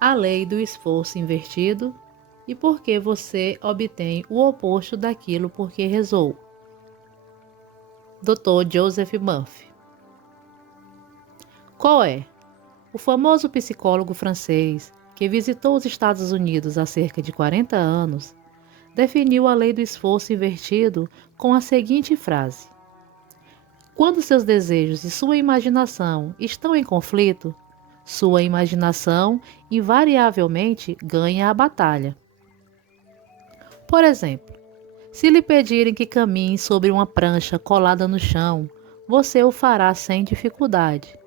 a lei do esforço invertido e por que você obtém o oposto daquilo por que rezou. Dr. Joseph Murphy. Qual é? O famoso psicólogo francês, que visitou os Estados Unidos há cerca de 40 anos, definiu a lei do esforço invertido com a seguinte frase: quando seus desejos e sua imaginação estão em conflito, sua imaginação invariavelmente ganha a batalha. Por exemplo, se lhe pedirem que caminhe sobre uma prancha colada no chão, você o fará sem dificuldade.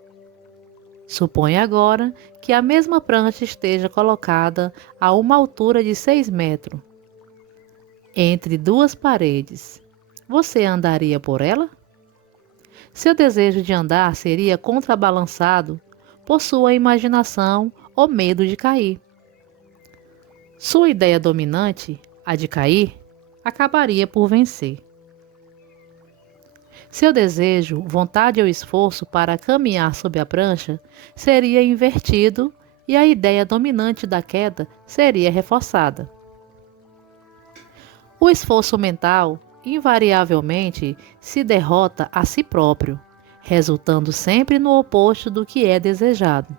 Suponha agora que a mesma prancha esteja colocada a uma altura de 6 metros, entre duas paredes. Você andaria por ela? Seu desejo de andar seria contrabalançado por sua imaginação ou medo de cair. Sua ideia dominante, a de cair, acabaria por vencer. Seu desejo, vontade ou esforço para caminhar sob a prancha seria invertido e a ideia dominante da queda seria reforçada. O esforço mental invariavelmente se derrota a si próprio, resultando sempre no oposto do que é desejado.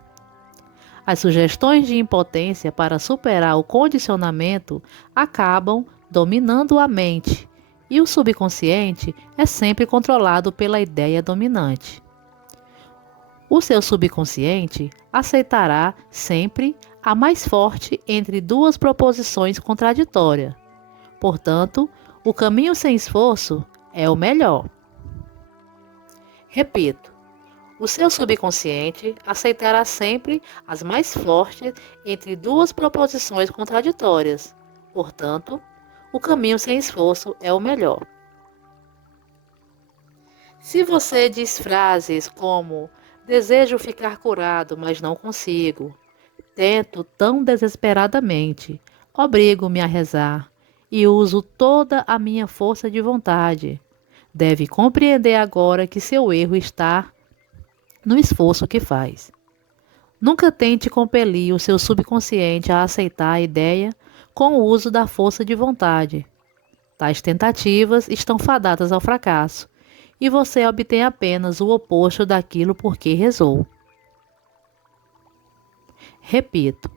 As sugestões de impotência para superar o condicionamento acabam dominando a mente, e o subconsciente é sempre controlado pela ideia dominante. O seu subconsciente aceitará sempre a mais forte entre duas proposições contraditórias. Portanto, o caminho sem esforço é o melhor. Repito, o seu subconsciente aceitará sempre as mais fortes entre duas proposições contraditórias. Portanto, o caminho sem esforço é o melhor. Se você diz frases como desejo ficar curado, mas não consigo, tento tão desesperadamente, obrigo-me a rezar e uso toda a minha força de vontade, deve compreender agora que seu erro está no esforço que faz. Nunca tente compelir o seu subconsciente a aceitar a ideia com o uso da força de vontade. Tais tentativas estão fadadas ao fracasso, e você obtém apenas o oposto daquilo por que rezou. Repito,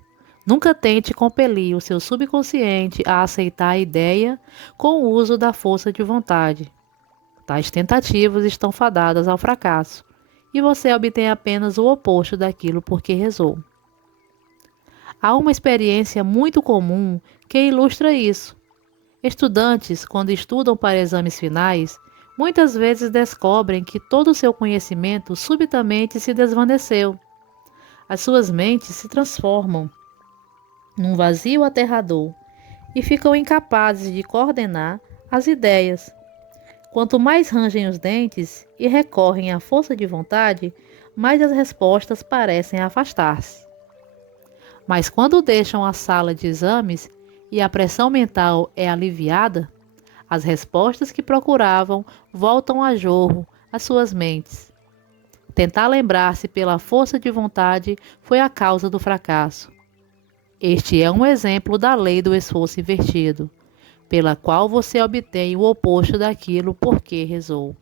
nunca tente compelir o seu subconsciente a aceitar a ideia com o uso da força de vontade. Tais tentativas estão fadadas ao fracasso, e você obtém apenas o oposto daquilo por que rezou. Há uma experiência muito comum que ilustra isso. Estudantes, quando estudam para exames finais, muitas vezes descobrem que todo o seu conhecimento subitamente se desvaneceu. As suas mentes se transformam num vazio aterrador e ficam incapazes de coordenar as ideias. Quanto mais rangem os dentes e recorrem à força de vontade, mais as respostas parecem afastar-se. Mas quando deixam a sala de exames e a pressão mental é aliviada, as respostas que procuravam voltam a jorro às suas mentes. Tentar lembrar-se pela força de vontade foi a causa do fracasso. Este é um exemplo da lei do esforço invertido, pela qual você obtém o oposto daquilo por que rezou.